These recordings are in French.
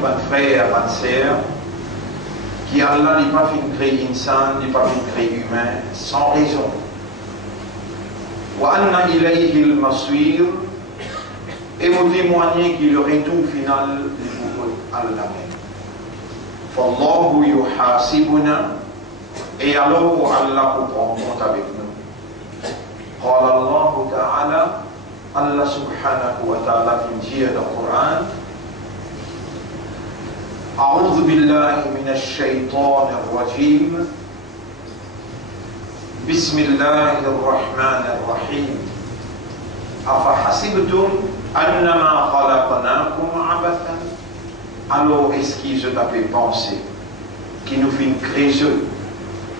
Mon frère, ma sœur, qui Allah n'est pas fait créer insan, n'est pas fait créer humain, sans raison. Wa anna ilayhi al-masir, et vous témoignez qu'il le retour final de Allah. Fallahu yuhasibuna, et alors Allah peut prendre compte avec nous. Qala Allah Ta'ala, Allah subhanahu wa ta'ala dit dans le Coran, أعوذ بالله من الشيطان الرجيم بسم الله الرحمن الرحيم أفحسبتم أنما خلقناكم عبثا. Alors est-ce que je t'avais pensé qu'il nous fait une création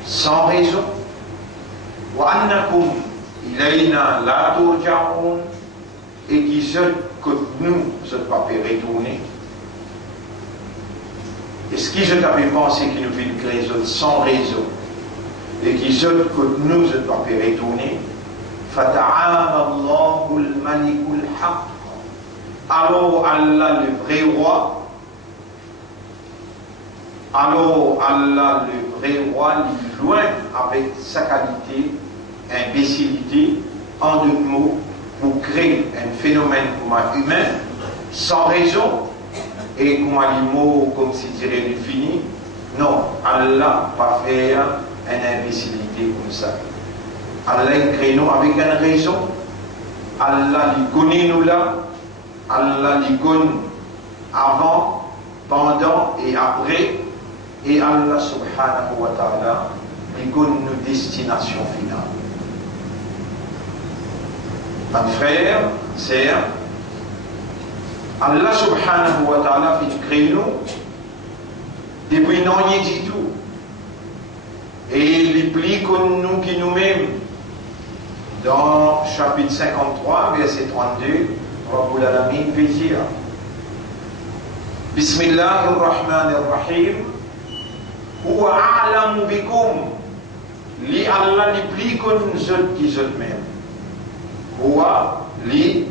sans raison? وأنكم إلينا لا ترجعون, et que nous ne sommes pas retourner. Est-ce que je t'avais pensé qu'il nous fait une création sans raison et que nous ne pas retourner? Fata'ala Allahul Malikul Haq. Alors Allah le vrai roi, il loin avec sa qualité, imbécilité, en deux mots, pour créer un phénomène comme humain, sans raison, et comme un mot comme si dirait fini. Non, Allah pas faire une imbécilité comme ça. Allah crée nous avec une raison. Allah lui connaît nous là. Allah lui connaît avant, pendant et après. Et Allah subhanahu wa ta'ala lui connaît nos destinations finales. Mes frères, sœurs, Allah subhanahu wa ta'ala fait créer nous depuis non rien du tout. Et il plie comme nous qui nous-mêmes. Dans chapitre 53, verset 32, Rabbul Alamin peut dire Bismillahirrahmanirrahim, Huwa a'lamu bikum, li Allah li plie comme nous qui nous-mêmes. Huwa li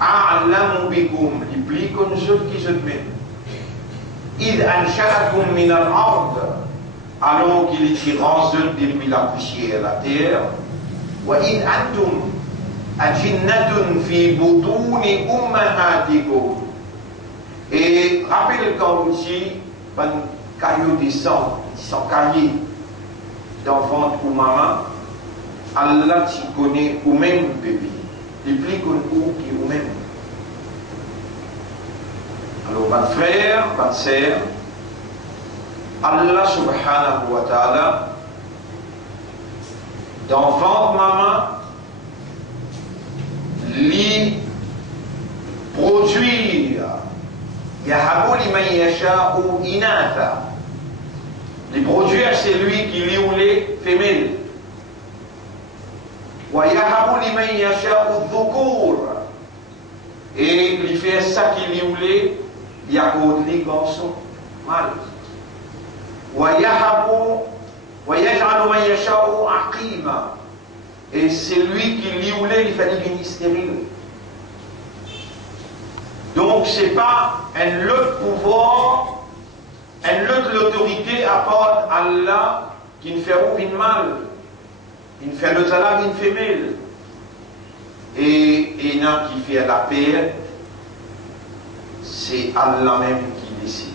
a'lamu bikum, li plie comme nous qui nous-mêmes. Id ansha'akum min al-ard, alors qu'il est tirant depuis la poussière la terre. Wa id antum ajinnatun fi butuni ummahatikum. Et rappelez quand vous dites, ben caillou descend, sans cahier d'enfant ou maman, Allah t'y connaît ou même bébé. Il plie comme vous qui ou même. Alors, mon frère, ma sœur, Allah subhanahu wa ta'ala, d'enfant maman, lui produire yahabu liman yasha'u inatha. Lui produire, c'est lui qui lui ou les femelles. Wa yahabu liman yasha'u dhukur. Et lui fait ça qui lui ou les Yahoud les garçons mal. Et c'est lui qui lui voulait, il fallait qu'il stérile. Donc c'est pas un autre pouvoir, un autre l'autorité à part Allah qui ne fait aucun mal. Il ne fait le salam, il ne fait mal. Et il y en a qui fait la paix. C'est Allah même qui décide.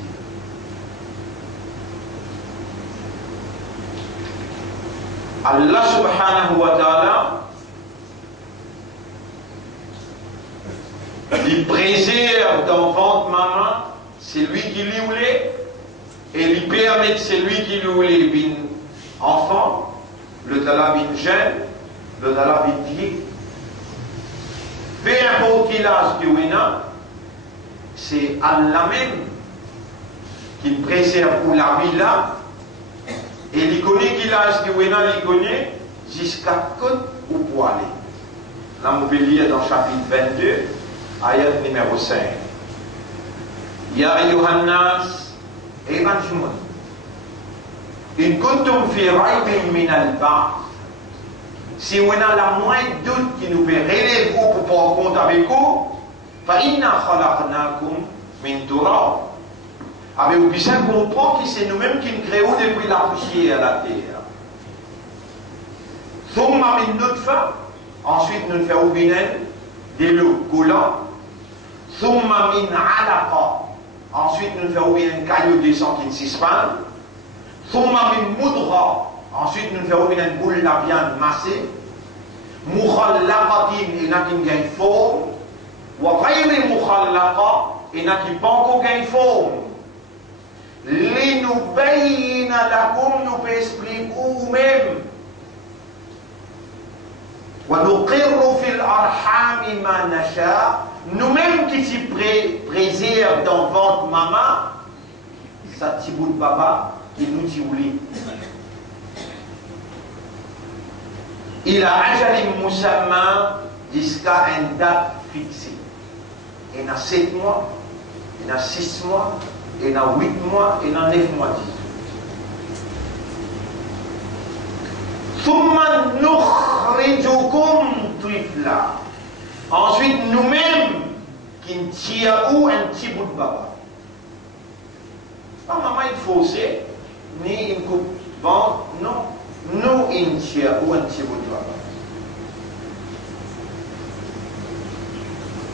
Allah subhanahu wa ta'ala, il préserve d'enfant de maman, c'est lui qui lui voulait, et lui permet, c'est lui qui lui voulait, bin enfant, le tala bin jeune, le tala bin vieux. Peu importe quel âge que vous avez, c'est Allah même qui préserve pour la vie là, et il connaît qu'il a ce qu'il connaît jusqu'à côte ou pour aller. Là, on peut lire dans chapitre 22, ayat numéro 5. Ya ayyuhannas, évangelement. In kuntum fi raybin min al-ba'th. Si on a la moindre doute qui nous fait relever pour prendre compte avec vous, فإنا خلقناكم من تراب. Mais vous puissiez comprendre que c'est nous-mêmes qui nous créons depuis la poussière à la terre. Thumma min nutfa, ensuite nous faisons de l'eau coulante. Thumma min alaqa, ensuite nous faisons un caillou de sang qui s'expande. Thumma min mudra, ensuite nous faisons une boule de viande massée. Mukhallaqatin, et n'a qui gagne forme. Wa ghayri mukhallaqa, et n'a qui pas encore gagne forme. Linubayyina lakum, nous peut expliquer vous-même. Wa nuqirru fil arhami ma nasha, nous-mêmes qui s'y préservent dans votre maman, ça petit bout de papa qui nous dit ouli. Il a ajalim musamma jusqu'à une date fixée. Il y a 7 mois, il y a 6 mois, il y a 8 mois, il y a 9 mois. Thumma nukhrijukum tifla. Ensuite, nous-mêmes, qui nous tirons un petit bout de baba. Pas maman une faussée, ni une coupe ventre, non. Nous, une tirons un petit bout de baba.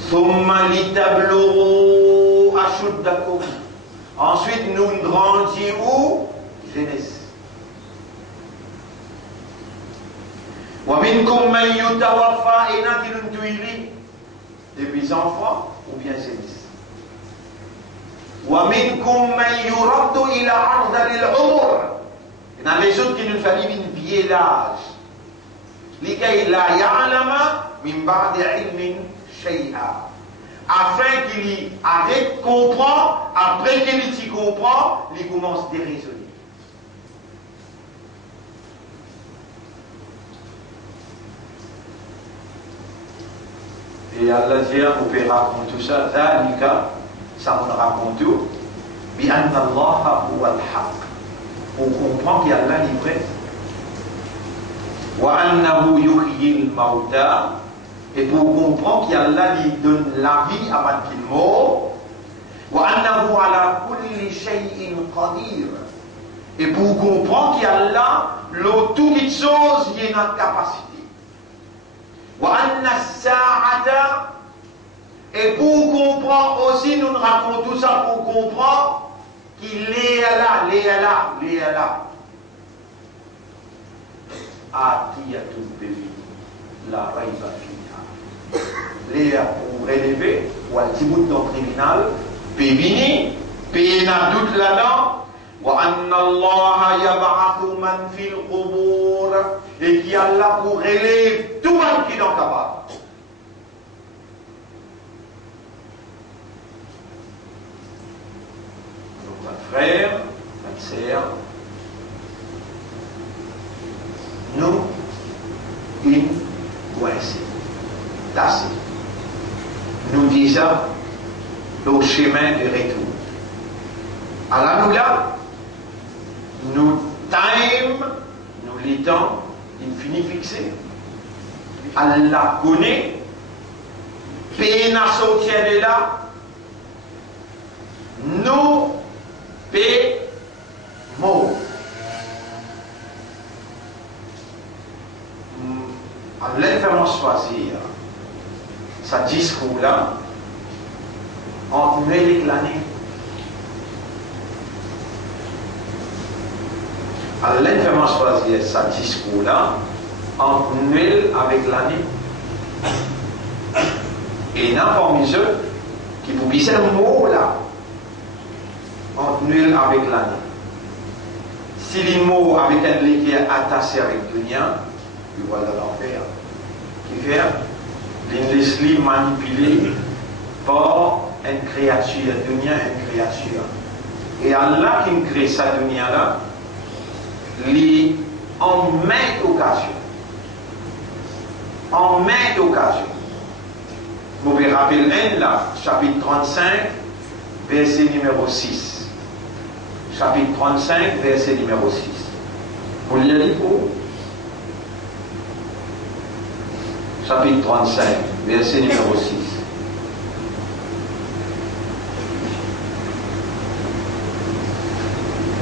Thumma litablughu ashuddakum. Ensuite, nous grandissons jeunesse. Wa minkum man yutawaffa, et n'a qui nous tuili depuis enfants ou bien jeunesse. Wa minkum man yuraddu ila ardhil umr. Il y a les autres qui nous font une vieille âge. Likay la ya'lama min ba'di ilmin shay'a. Afin qu'il arrête de comprendre, après qu'il s'y comprend, il commence à déraisonner. Et Allah dit, on peut raconter tout ça, ça on raconte tout, bi anna Allah huwa al-haq. On comprend qu'Allah est vrai. Wa annahu yuhyi al-mauta. Et pour comprendre qu'Allah lui donne la vie avant qu'il meure. Wa annahu ala kulli shay'in qadir. Et pour comprendre qu'Allah, toute chose, il y a notre capacité. Wa anna as-sa'ata. Et pour comprendre aussi, nous racontons tout ça pour comprendre qu'il est là. Atiyatul bihi la rayba fiha. Léa pour relever, ou un petit bout de criminal, pévini, péna toute la dent, wa anna Allah yab'athu man fil qubur, et qui a là pour relever tout le monde qui est dans capable. Frères, ma sœur, nous, une coincée, tassée. Nous disons le chemin de retour. Alors nous là, nous time, nous l'étang, infini fixé. Allah connaît, peine à sortir de là, nous mot. Allah fait choisir sa discours-là entre nous et l'année. Allah fait choisir sa discours-là entre nous avec l'année. Et n'a pas mis eux qui vous disent un mot là. Entre nul avec l'année. Si les mots avec un lit qui est attaché avec le lien, il va dans l'enfer. Qui fait les manipulés par une créature, dunya, une créature. Et Allah qui crée sa dunya là, lui en maintes occasions. En maintes occasions. Vous pouvez rappeler là, chapitre 35, verset numéro 6. Chapitre 35, verset numéro 6. Vous lirez pour chapitre 35, verset numéro 6.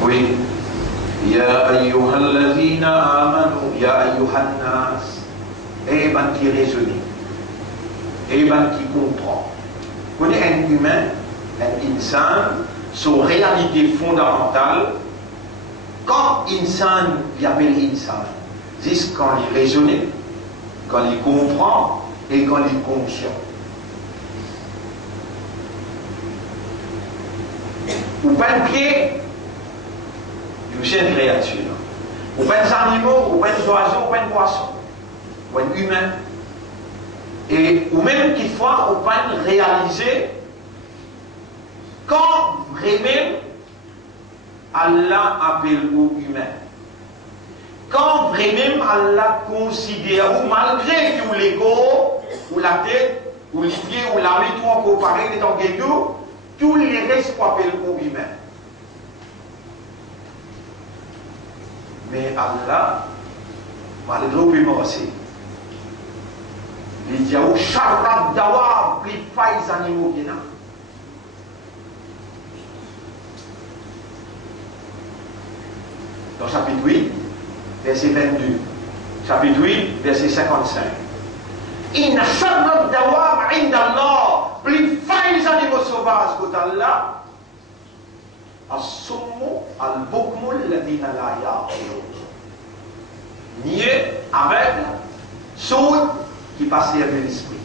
Oui. Ya ayyuhalladhina amanu, ya ayyuhannas. Et ben qui raisonne. Et ben qui comprend. Vous connaissez un humain, un insan, son réalité fondamentale. Quand insan, il appelle insan, c'est quand il raisonne, quand il comprend et quand il est conscient. Ou pas de pied, c'est une créature. Ou pas des animaux, ou pas des oiseaux, ou pas de poissons, ou un humain. Et ou même quelquefois, on peut réaliser quand vraiment Allah appelle aux humains. Quand vraiment Allah considère, ou malgré tout l'ego, ou la tête, ou les pieds, ou la main, tout encore pareil, des temps que tous les restes appellent aux humains. Mais Allah, malgré tout, il aussi. Il dit au charab d'awa, plus failles animaux qu'il y a. Dans chapitre 8, verset 22. Chapitre 8, verset 55. Inna charab d'awa, indallah, plus failles animaux sauvages qu'Allah. As-summu al-bukmu alladhina la ya'qilun. Nié avec sourd qui passe de l'esprit.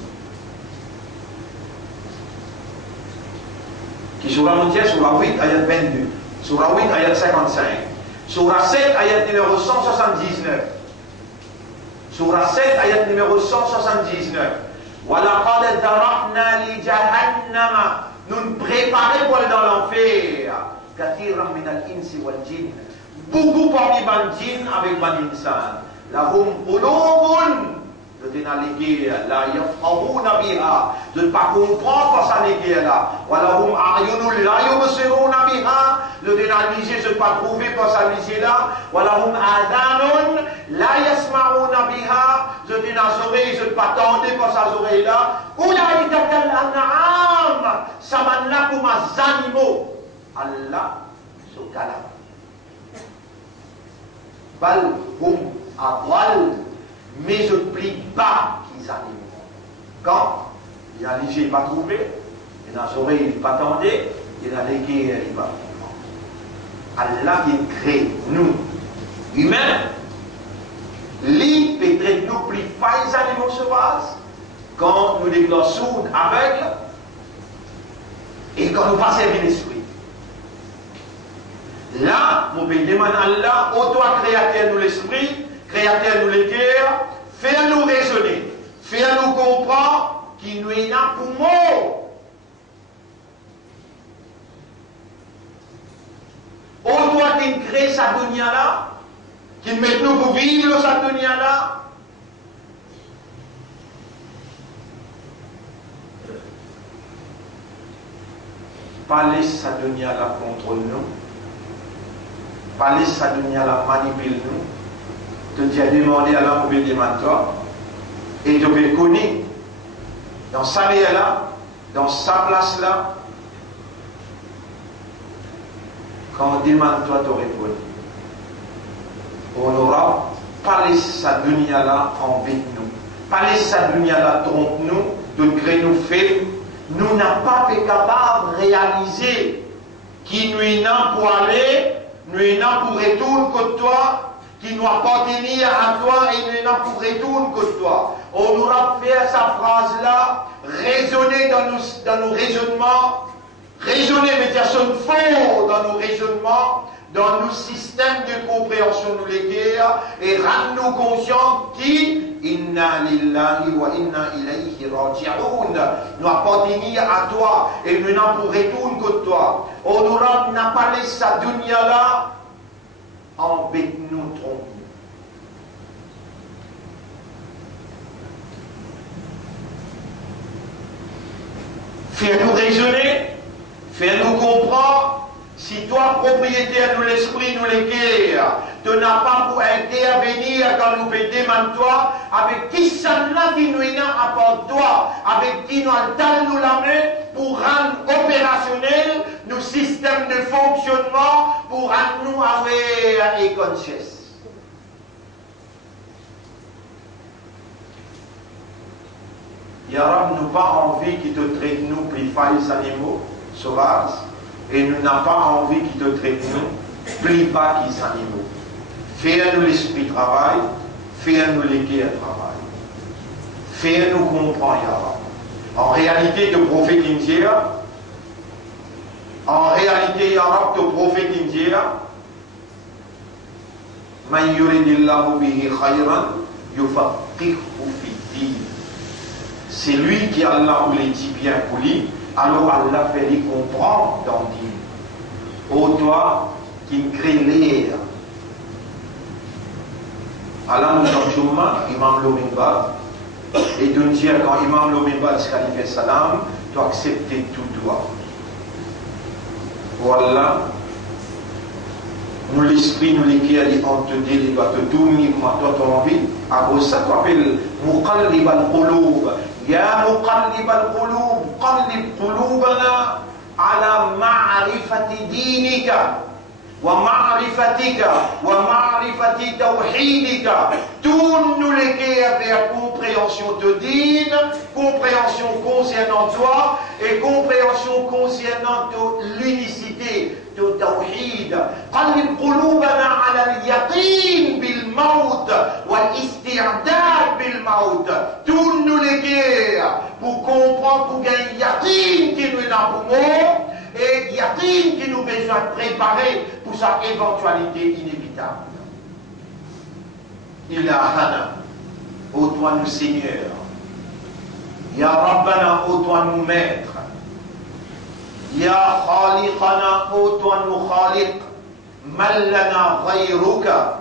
Qui sera mondial sur la 8 ayat 22, sur la 8 ayat 55, sur la 7 ayat numéro 179, sur la 7 ayat numéro 179. Walaqad darabna li jahannama, nous préparons pour aller dans l'enfer. Kathiran min al-insi wal jinn, beaucoup parmi ban jinn avec ban insan. Lahum qulubun, de t'énaléguer la yafqahuna biha, de ne pas comprendre par sa néguer là. Walahum a'yunul la yubsiruna biha, de t'énaléguer, de ne pas trouver par sa visée là. Walahum adanun la yasma'una biha, de t'énaléguer, de ne pas tendre par sa oreille là. Ulaika kal an'am, samanna comme az animaux. Allah se calme. Bal hum adwal, mais je plie pas qu'ils animent. Quand il a léger, il va trouver, il a les oreilles, il va tendre, il a les guerres, il va comprendre. Allah qui crée nous, humains, lui peut-être nous plie pas les animaux sauvages, quand nous déclarons sourds, aveugles, et quand nous passons l'esprit. Là, mon pays demande à Allah, ô toi créateur nous l'esprit, créateur nous les cœurs, fais-nous raisonner, fais-nous comprendre qu'il nous est là pour mot. Ô toi qui crée sa dunya là, qui met nous pour vivre sa dunya là, pas laisser sa dunya là contre nous. Pas laisser sa dunya la manipule nous. Tu as demandé à l'homme de toi et tu peux connaître dans sa vie là, dans sa place là. Quand on demande toi, tu réponds. On n'aura pas laissé sa dunya là envers nous. Pas laissé sa dunya là trompe nous, de créer nous fait. Nous n'avons pas été capables de réaliser qui nous est là pour aller. Nous sommes pour retourner contre toi, qui nous appartenir à toi, et nous sommes pour retourner contre toi. On aura fait sa phrase-là, raisonner dans nos raisonnements, raisonner, mais dire son fort dans nos raisonnements, dans nos systèmes de compréhension de l'égard, et rendre-nous conscients qui, inna lillahi wa inna ilayhi raji'un, nous appartenir à toi, et nous sommes pour retourner contre toi. On n'a pas laissé sa dunya là, embête-nous, trompe-nous. Fais-nous raisonner, fais-nous comprendre. Si toi, propriétaire de l'esprit, nous les guerres, tu n'as pas pour intervenir quand nous demandons toi, avec qui ça n'a qui nous à part toi, avec qui nous allons nous la main pour rendre opérationnel nos systèmes de fonctionnement, pour nous avoir et conscience. Ya Rab, nous pas envie qu'il te traite nous plus failles animaux sauvages et nous n'avons pas envie qu'il te traite nous plus bas qu'ils animaux. Fais-nous l'esprit travail, fais-nous l'équerre travail. Fais-nous comprendre, Ya Rab. En réalité, le prophète indien, en réalité, Ya Rab, le prophète indien, Man yuridillahu bihi khayran yufaqihu fi-d-din. C'est lui qui Allah voulait dit bien pour lui, alors Allah fait lui comprendre dans le din. Ô toi qui crée l'air. Allah nous a dit, Imam Lomimba, et de nous dire quand Imam Lomimba fait salam, tu as accepté tout toi. Voilà. Nous l'esprit, nous l'équerre, on te dit, il va te tourner comme toi tu as envie. Après ça, tu appelles Muqallib al-Qulub. Ya Muqallib al-Qulub, qallib qulubana ala ma'rifati dinika. ومعرفتك ومعرفة توحيدك. Tourne-nous les cœurs vers compréhension de dîne, compréhension concernant toi et compréhension concernant l'unicité de tawhid. قلب قلوبنا على اليقين بالموت والاستعداد بالموت. Tourne-nous les cœurs pour comprendre, pour gagner yaqin qui nous est là pour moi. Et yaqin qui nous besoin de préparer pour sa éventualité inévitable. Ilahana, ô toi nous Seigneur. Ya Rabbana, ô toi nous Maître. Ya Khaliqana, ô toi nous Khaliq. Mallana ghayruka.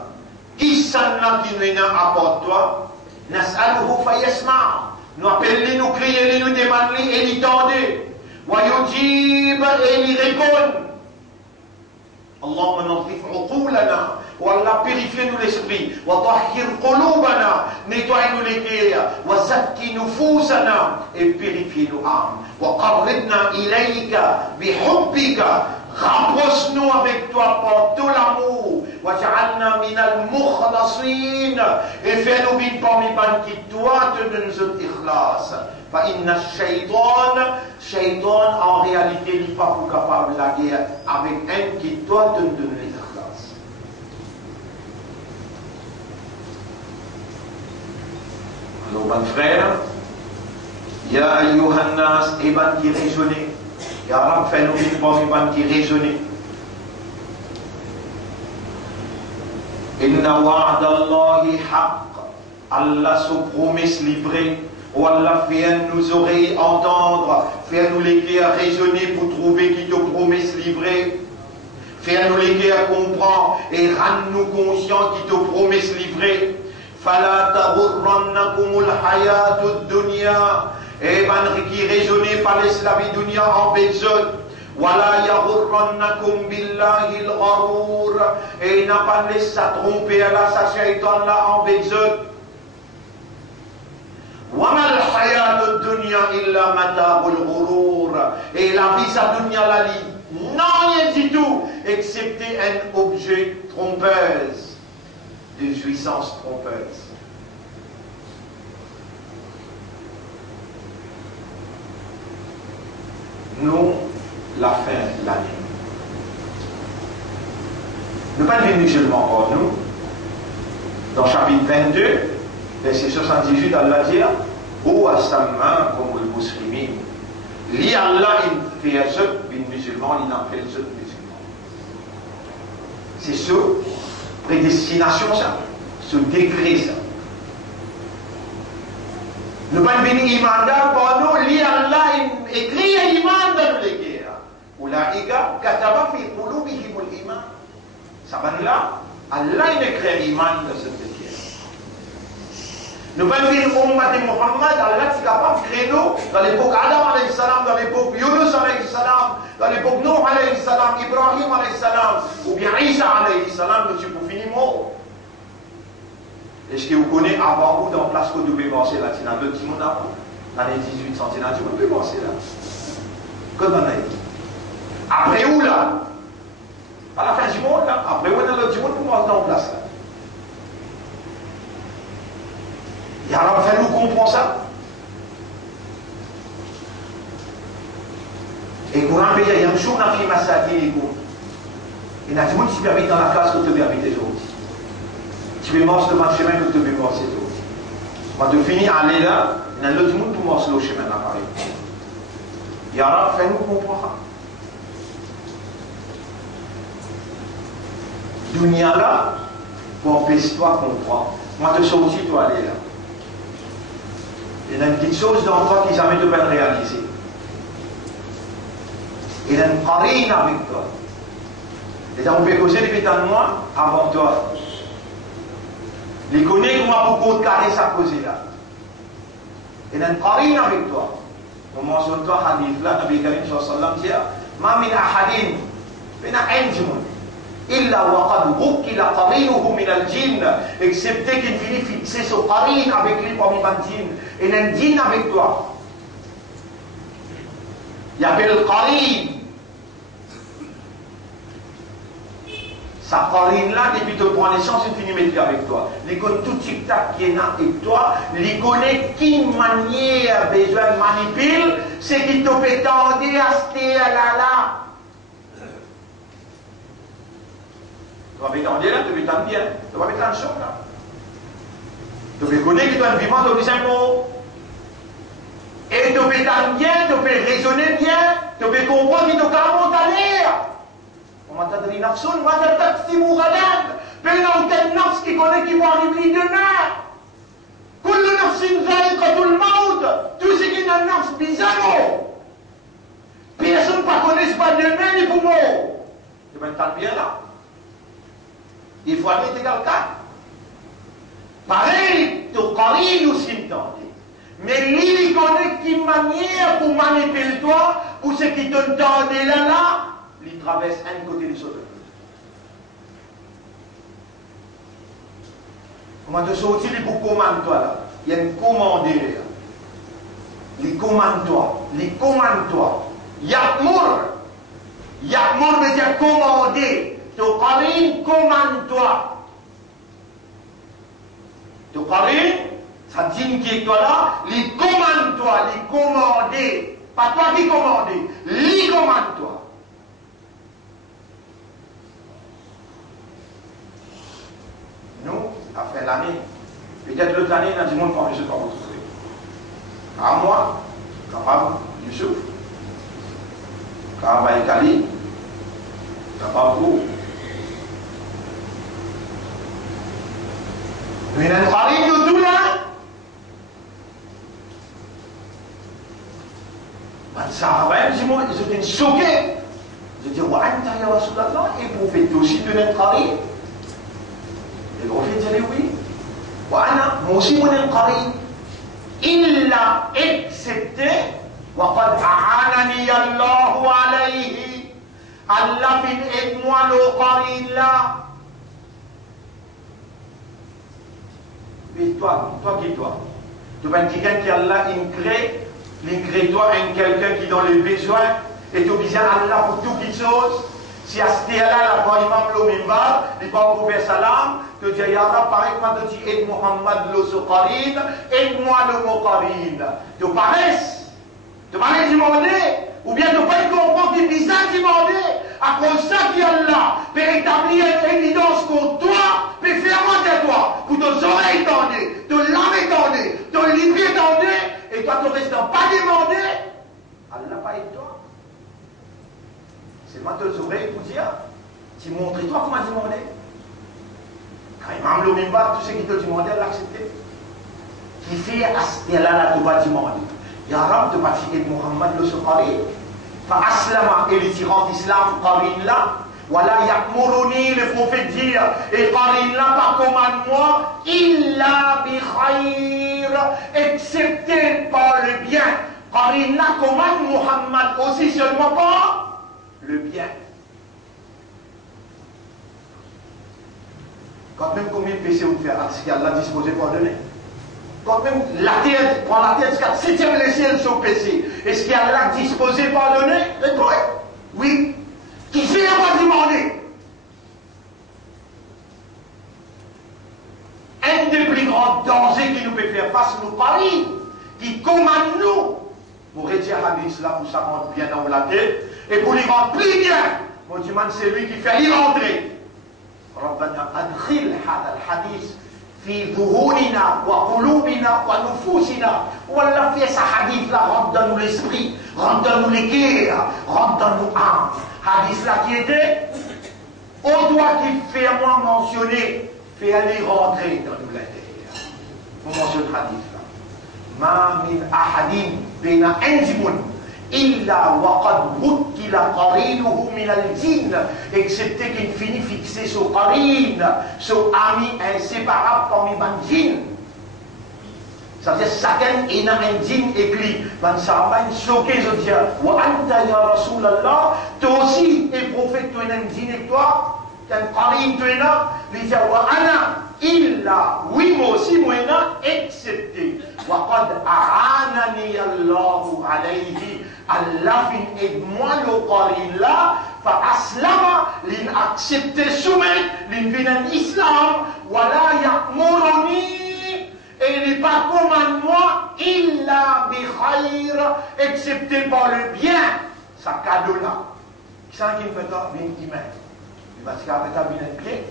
Qui s'en qui nous n'a apporte toi. Nas'aluhu fayasma. Nous appelons, nous crions, nous demandons et nous tendons. ويجيب et il répond. اللهم نظف عقولنا والله purifie nous l'esprit وطهر قلوبنا nettoie-nous les cœurs وزكي نفوسنا et purifie nos âmes وقربنا إليك بحبك. Rapproche-nous avec toi par tout l'amour. وَجَعَلْنَا مِنَ الْمُخْلَصِينَ. Et fais-nous vivre parmi qui toi te donnes notre ikhlas. فَإِنَّ الشَّيْطَانَ en réalité n'est pas pour capable de la guerre avec un qui toi te donne l'ikhlas. Alors mon frère, Ya ayyuhan nas, et ben qui raisonnait. Ya Rab, fais-nous vivre parmi qui raisonnait. Inna wa'dallahi haqq. Allah se promesse livrée. Oh Allah, fais nous oreilles entendre. Fais-nous les cœurs raisonner pour trouver qui te promesse livrée. Fais-nous les cœurs comprendre et rends-nous conscients qui te promesse livrée. Fala taghurrannakumul hayatud dunya. Et qui raisonnait par l'eslavi dunya en bezot. Wala yaghurrannakum billahi al-gharur. Et n'a pas laissé ça tromper à la sa shaitan là en bezot. Wama al-hayatud dunya illa mata'ul ghurur. Et la vie sa dunya la lit. Non, rien du tout, excepté un objet trompeuse, de jouissance trompeuse. Nous, la fin de l'année. Nous pas des musulmans pour nous. Dans chapitre 22, verset 78, Allah dit Ou asamma comme le muslimin. Li Allah il fait un seul musulman, il n'en fait un seul musulman. C'est ce prédestination, ça, ce décret, ça. Nous pas venir iman pour nous, li Allah écrit iman dans les guerres. Ulaika kataba fi qulubihim al-iman. Ça va là, Allah il écrit iman dans cette guerre. Nous pas venir ummat de Muhammad, Allah est capable de créer nous dans l'époque Adam alayhi salam, dans l'époque Yunus alayhi salam, dans l'époque Nuh alayhi salam, Ibrahim alayhi salam, ou bien Isa alayhi salam, nous pour finir mort. Est-ce que vous connaissez avant vous dans la place que vous devez penser là, c'est dans le petit monde avant, l'année 1800, c'est dans vous devez penser là. Comment on a dit? Après où là? À la fin du porte en place là. Et alors, il nous comprend ça. Et pour un pays, il y a un jour dans le film à ça, il y a des gens qui se dans la classe que tu veux habiter aujourd'hui. Tu veux manger devant le chemin que tu veux manger aujourd'hui. Quand tu finis à aller là, il y a l'autre monde pour manger le chemin là, pareil. Et alors, fais-nous comprendre. Dunia là, pour empêcher-toi comprendre. Moi, te sortis, toi, aller là. Il y a une petite chose dans toi qui jamais te va réaliser. Il y a une farine avec toi. Et ça, on peut causer depuis tant de mois avant toi. Les connaît comment beaucoup de carrés ça causer là. Il y a une farine avec toi. On mentionne toi, hadith là, Nabi Karim sallallahu alayhi wa sallam, ma min ahadin, min ahadin, illa waqad wukila qarinuhu min al-jinn, excepté qu'il finit fixer son qarine avec lui parmi les djinns. Il y a un djinn avec toi. Il appelle le qarine. Sa farine là, depuis que tu prends naissance, il finit mettre avec toi. Il connaît tout tic-tac qui est là avec toi. Il connaît qui manière besoin de manipuler, c'est qu'il te fait tendre à ce là. Tu vas mettre là, tu vas mettre bien. Tu vas mettre en choc là. Tu vas connaître que tu as un vivant de l'exemple. Et tu fais bien, tu fais raisonner bien, tu fais comprendre qu'il te monte à l'air. وما تدري نفس ماذا تكسب غدا بين النفس qui connaît qui va arriver demain كل نفس ذائقة الموت tout ce qui est dans nafs bizarre personne ne connaît pas demain ni pour moi tu vas entendre bien là il faut aller quelqu'un pareil tu qarine aussi mais lui il connaît qui manière pour manipuler toi pour ce qui te donne là il traverse un côté de l'autre. Comment te sortir pour commander-toi là? Il y a une commande là. Il commande-toi. Il commande-toi. Ya'mur. Ya'mur veut dire commander. Ton qarine commande-toi. Ton qarine, ça dit qui est toi là, il commande-toi. Il commander. Pas toi qui commande. Il commande-toi. Nous, après l'année, peut-être l'autre année, il y a du monde pour Youssouf par vous souffrir. À moi, capable, Youssouf, capable Kali, capable vous. Mais il y a une farine de tout là. Ça va, ils étaient choqués. Ils disaient, wa anta ya Rasulallah, et vous faites aussi de notre farine. Et le prophète dit oui. Moi aussi, mon qarine. إلا excepté وقد أعانني الله عليه Allah fin aide-moi le qarine là. Mais toi qui toi. Tu vas dire quelqu'un qui Allah incrée toi en quelqu'un qui est dans les besoins et tu obligé à Allah pour toutes les choses. Si à ce là, la imam le mimbar, il va vous faire salam, tu dis, Ya Rab, pareil, quand tu dis, aide Muhammad le qarine, aide-moi le mot qarine. Tu paraisses demander, ou bien tu peux comprendre qu'il est bizarre demander, à cause de ça qui est là, pour établir une évidence pour toi, pour faire monter toi, pour tes oreilles tendues, tes lames tendues, tes livres tendus, et toi tu restes pas demander, Allah pas aide toi. C'est moi tes oreilles pour dire, tu montres toi comment demander. Quand Imam le Mimbar, tout ce qui te demandait, l'accepter. Qui fait à ce là, tu vas demander. Ya Rab, tu vas dire Muhammad le qarine. Fa aslama, et les tyrans d'islam, qarine là. Voilà, yakmuruni, le prophète dit, et qarine là, par commande-moi, illa bi khayr, excepté par le bien. Qarine là, commande Muhammad aussi, seulement pas le bien. Quand même combien de péchés vous faites, ce qu'Allah disposé pour donner. Quand même la terre, prend la terre jusqu'à 7e laisser son péché. Est-ce qu'Allah disposé pour donner? Oui. Qui fait pas demander? fait faire face à nos paris, qui commandent nous, pour retirer hadith là, pour ça monte bien dans la tête, et pour les rendre plus bien, mon Dieu, c'est lui qui fait y rentrer. ربنا أدخل هذا الحديث في ذهوننا وقلوبنا ونفوسنا ولا في ce hadith là rentre dans nous l'esprit, rentre dans nous les cœurs, rentre dans nous âmes. Hadith là qui était au doigt qui fait moi mentionner, fait aller rentrer dans nous l'intérieur. On mentionne hadith là. ما من أحد بين أنجم إلا وقد وكل قرينه من الجن, excepté qu'il finit fixé sur qarine, sur ami inséparable parmi les djinns. Ça veut dire chacun est un djinn écrit. Ben ça va choquer, je dis, wa anta ya Rasulallah, toi aussi, et prophète, tu es un djinn et toi, tu es un qarine, tu es là, il dit, wa ana illa, oui, moi aussi, moi, excepté. Wa qad a'anani Allahu alayhi. Allah fin aide-moi le qarine là, fa aslama, l'in accepté soumettre, l'in vient en islam, wala ya'muruni, et il n'est pas commande moi, illa bi khayr, excepté par le bien, sa cadeau là. Ça qui me fait toi, bien humain. Il va se capable de bien un pied,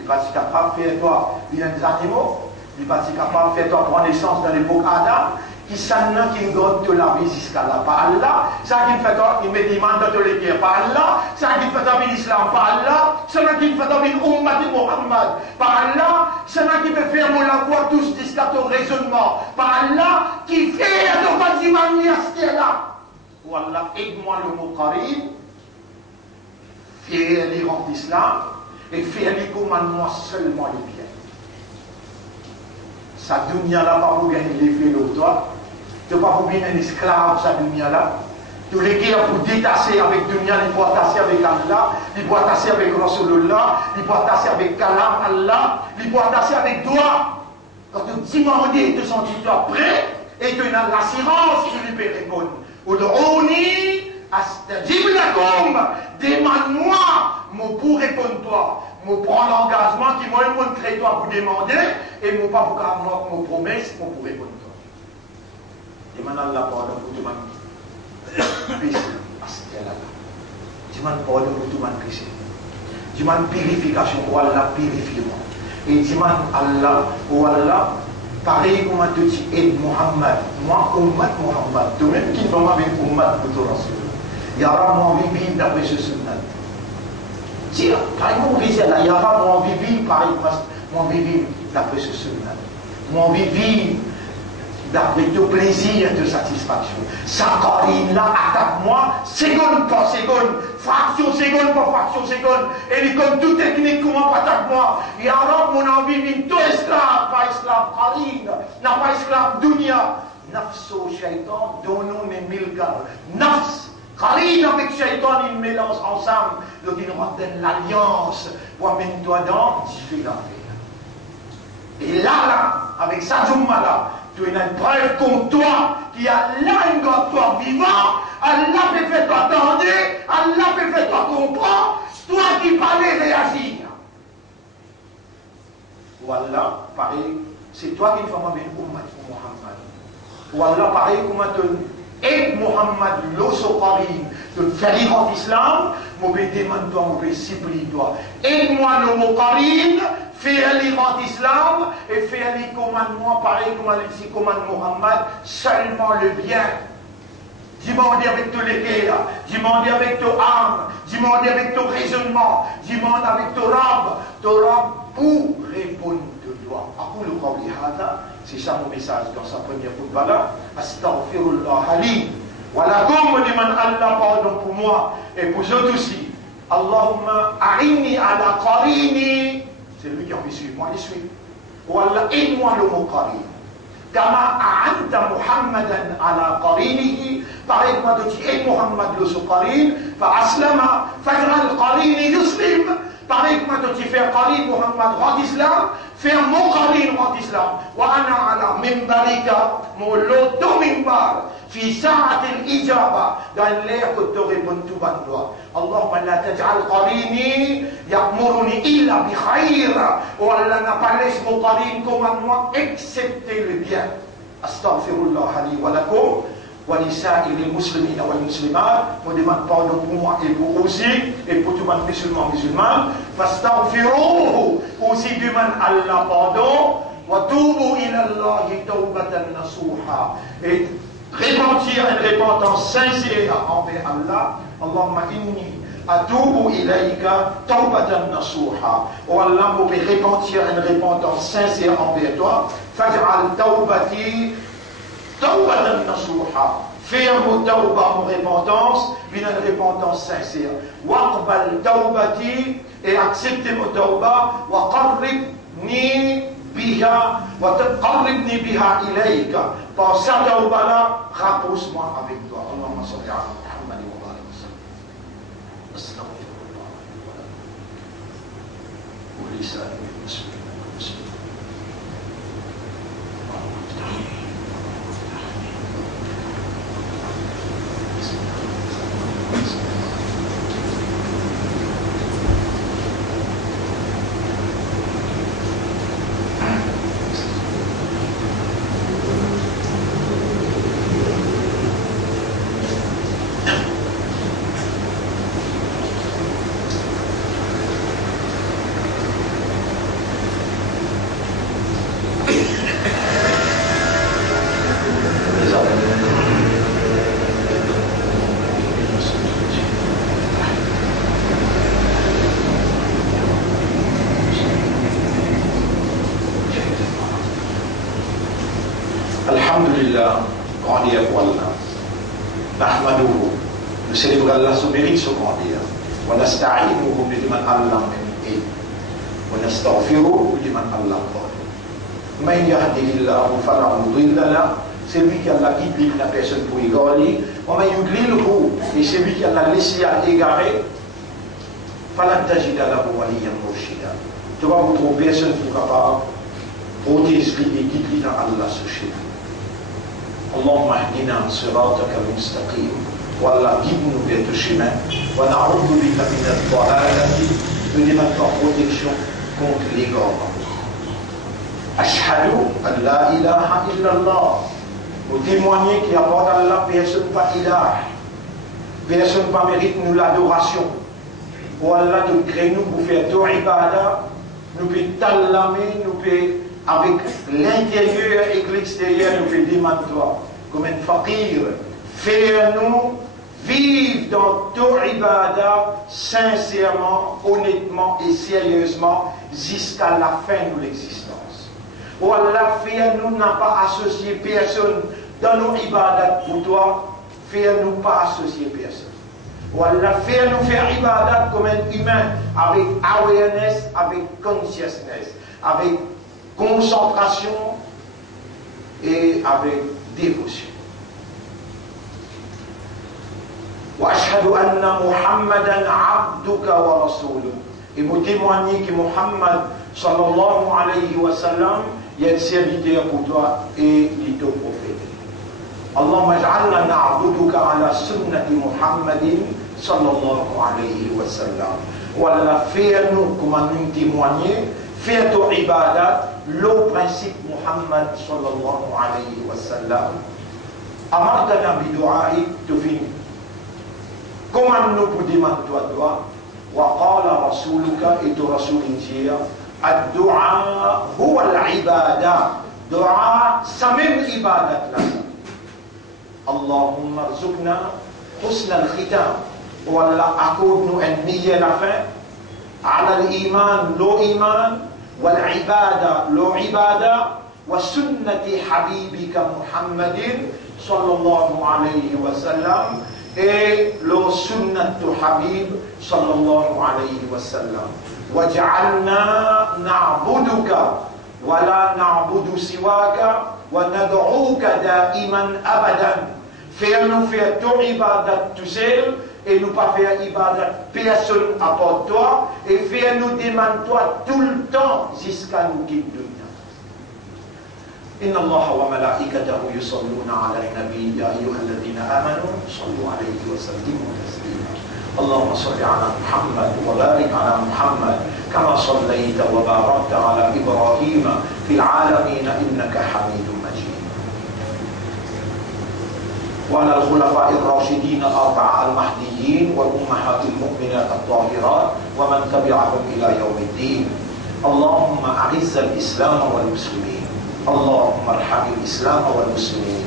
il va se capable de faire toi bien des animaux, il va se capable de faire toi prendre naissance dans l'époque Adam. Qui s'en a qui goûte la vie jusqu'à là, par Allah, ça qui fait il me demande de les dire par Allah, ça qui fait l'islam par Allah, ça qui fait l'ummat de Muhammad par Allah, ça qui peut faire mon la voix tous jusqu'à ton raisonnement par Allah, qui fait ton bâtiment là. Wallah, aide-moi le mot Karim, fais l'Iran d'islam, et fais les commandements seulement les biens. Sa dunya là, pas pour gagner les faits de toi. Tu ne peux pas oublier un esclave, sa dunya là. Tous les guerres pour détasser avec dunya, ils doivent tasser avec Allah, ils doivent tasser avec Rasulullah, ils doivent tasser avec Kalam Allah, ils doivent tasser avec toi. Quand tu demandes de sentir-toi prêt, et tu as l'assurance que tu peux répondre. Ud'ouni astajib lakum. Demande-moi, moi pour répondre toi. Moi prends l'engagement qui m'a montré toi pour demander, et moi pas pour faire mon promesse, moi pour répondre toi. Demande Allah pardon pour tout le monde. Péché, demande pardon pour tout le monde péché. Demande purification, ou Allah purifie-moi. Et demande Allah, ou Allah, pareil comme tu dis, aide Muhammad, moi, Ummat Muhammad, toi-même qui va m'avoir Ummat pour ton Rasul. Il y aura mon vivre d'après ce sunnat. Si, par exemple, on disait là, il y aura mon vivre, par exemple, mon vivre d'après ce sunnat. Mon vivre d'après ton plaisir de satisfaction. Sa colline là, attaque-moi, seconde par seconde, fraction seconde par fraction seconde, et il comme toute technique, comment attaque-moi. Il y aura mon envie, tout esclave, pas esclave colline, n'a pas esclave dunya. Nafso shaitan, donnons les 1000 gars. Nafs. Khalid avec Shaitan, ils mélangent ensemble, donc ils nous rendent l'alliance. Amène-toi dans, tu fais l'affaire. Et là, avec sa Jumma là, tu as une preuve contre toi, qui a là une toi vivant, Allah peut faire toi attendre, Allah peut faire toi comprendre, toi qui parlais réagir. Wallah, pareil, c'est toi qui me fais avec Muhammad. Wallah, pareil, comment te. Aide Muhammad l'Osokarim de faire en islam, je vais demander toi, je vais supplier toi. Aide-moi le mot Karim, fais en islam et fais les commandements pareil comme les commande Muhammad, seulement le bien. Demande avec tous les cœurs, demande avec ton âme, demande avec ton raisonnement, demande avec ton rab pour répondre de toi. أقول قولي هذا. C'est ça mon message dans sa première khutbah là. Astaghfirullah li. Walakum liman Allah pardon pour moi et pour eux aussi. Allahumma a'inni ala qarini. C'est lui qui a envie de suivre. Moi, je suis. Wallah, aide-moi le mot qarin. Kama a'anta Muhammadan ala qarinihi. Pareil, moi, tu dis, aide Muhammad le qarin. Fa aslama. Fajral qarini yuslim. Pareil, moi, tu fais qarin Muhammad rend islam. Fais un mot qarin rend islam. Wa ana ala mimbarika. Mon loto mimbar. في ساعة الإجابة dans l'air que tu réponds tout bas. اللهم لا تجعل قريني يأمرني إلا illa bi khair. Oh Allah n'a pas laissé mon commandement excepté le bien. Astaghfirullah li wa lakum wa lisa'il muslimina wal muslimat. Je demande pardon pour moi et pour aussi et pour tout le monde musulman. Fastaghfiruhu. Aussi demande Allah pardon. Wa tubu ila Allah tawbatan nasuha. Et repentir une repentance sincère envers Allah. Allahumma inni atubu ilayka tawbatan nasuha. Oh Allah, pour repentir une repentance sincère envers toi. Faj'al tawbati tawbatan nasuha. Fais mon tawbah, mon repentance, une repentance sincère. Waqbal tawbati, et acceptez mon tawbah. Wa qarribni biha, wa taqarribni biha ilayka. Par sa tawbah là, rapproche-moi avec toi. Allahumma salli ala Muhammad wa barik wa sallam. Astaghfirullah wa lisa'il muslimin wal muslimat. Alhamdulillah, grandir Allah. Nahmaduhu, nous célébrons Allah sous mérite sur grandir. Wa nasta'inuhu bi man Allah min wa nastaghfiruhu bi man Allah qad. Man yahdihillahu fala mudilla lahu, c'est lui qui a la guide la personne pour égarer. Wa man yudlilhu, et c'est lui qui a la laissé à égarer. Fala tajida lahu waliyan murshida. Tu vas vous trouver personne pour capable protéger et guider dans Allah ce chemin. اللهم اهدنا صراطك المستقيم والله guide-nous vers ton chemin ونعوذ بك من الضلالة de demander ta protection contre l'égarement. أشهد أن لا إله إلا الله. Nous témoignons qu'il n'y a pas d'Allah, personne pas ilah, personne pas mérite nous l'adoration. Pour Allah de créer nous pour faire ton ibadah, nous pouvons t'allamer, nous pouvons avec l'intérieur et l'extérieur, nous pouvons demander toi, comme un fakir, fais-nous vivre dans ton ibadah sincèrement, honnêtement et sérieusement jusqu'à la fin de l'existence. Oh Allah, fais-nous n'a pas associé personne dans nos ibadah pour toi, fais-nous pas associer personne. Oh Allah, fais-nous faire ibadah comme un humain avec awareness, avec consciousness, avec concentration et avec dévotion. Wa ashhadu anna Muhammadan abduka wa rasuluh. Et vous témoignez que Muhammad sallallahu alayhi wa sallam est un serviteur pour toi et il ton prophète. Allahumma ij'alna na'buduka ala sunnati Muhammadin sallallahu alayhi wa sallam. Wallah, fais-nous comme nous témoigner, fais ton ibadat, le principe Muhammad sallallahu alayhi wa sallam. Amartana bidu'a'i tufin. Comment nous pouvons demander toi, wa qala rasuluka et ton rasul dire, ad-du'a huwa al-ibadah. Dua, ça même ibadat là. Allahumma rzuqna husna al-khitam. Wallah, accorde-nous un meilleur la fin. Ala al-iman, lo-iman. والعبادة لو عبادة وسنة حبيبك محمد صلى الله عليه وسلم et لو سنة حبيب صلى الله عليه وسلم وجعلنا نعبدك ولا نعبد سواك وندعوك دائما أبدا. Fais-nous faire ton ibadat tout seul et nous pas faire ibadat personne à part toi et fais-nous demander toi tout le temps jusqu'à nous quitter. إن الله وملائكته يصلون على النبي يا أيها الذين آمنوا صلوا عليه وسلموا تسليما اللهم صل على محمد وبارك على محمد كما صليت وباركت على إبراهيم في العالمين إنك حميد مجيد. وعلى الخلفاء الراشدين الأربعة المهديين والأمهات المؤمنات الطاهرات ومن تبعهم إلى يوم الدين. اللهم أعز الإسلام والمسلمين، اللهم ارحم الإسلام والمسلمين،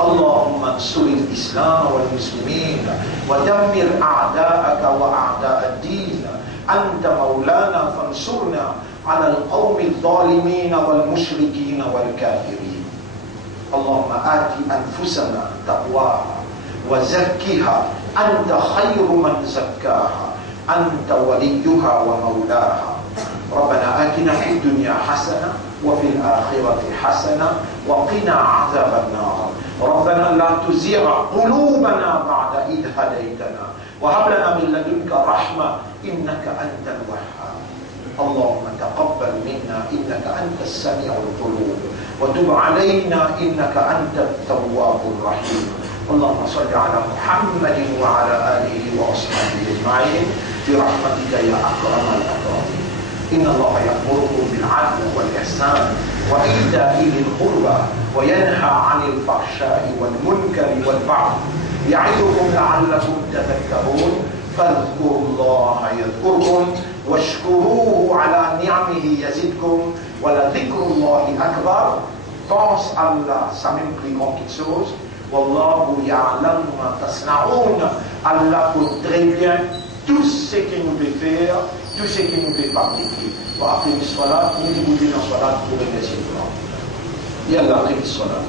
اللهم انصر الإسلام والمسلمين ودمر أعداءك وأعداء الدين. أنت مولانا فانصرنا على القوم الظالمين والمشركين والكافرين. اللهم آت أنفسنا تقواها وزكها أنت خير من زكاها، أنت وليها ومولاها. ربنا آتنا في الدنيا حسنة وفي الآخرة حسنة وقنا عذاب النار. ربنا لا تزغ قلوبنا بعد إذ هديتنا وهب لنا من لدنك رحمة إنك أنت الوهاب. اللهم تقبل منا إنك أنت السميع القلوب وتب علينا إنك أنت التواب الرحيم. اللهم صل على محمد وعلى آله وأصحابه أجمعين برحمتك يا أكرم الأكرمين. إن الله يأمركم بالعدل والإحسان وإيتاء ذي القربى وينهى عن الفحشاء والمنكر والبغي يعظكم لعلكم تذكرون. فاذكروا الله يذكركم واشكروه على نعمه يزدكم ولذكر الله أكبر. Pense à Allah, ça m'implique en quelque chose. Wallahu ya'lam ma tasna'un. Allah connaît très bien tout ce qu'il nous fait faire, tout ce qui nous fait fabriquer. Wa aqim as-salat, nous nous disons salat pour remercier Allah. Ya Allah, aqim as-salat.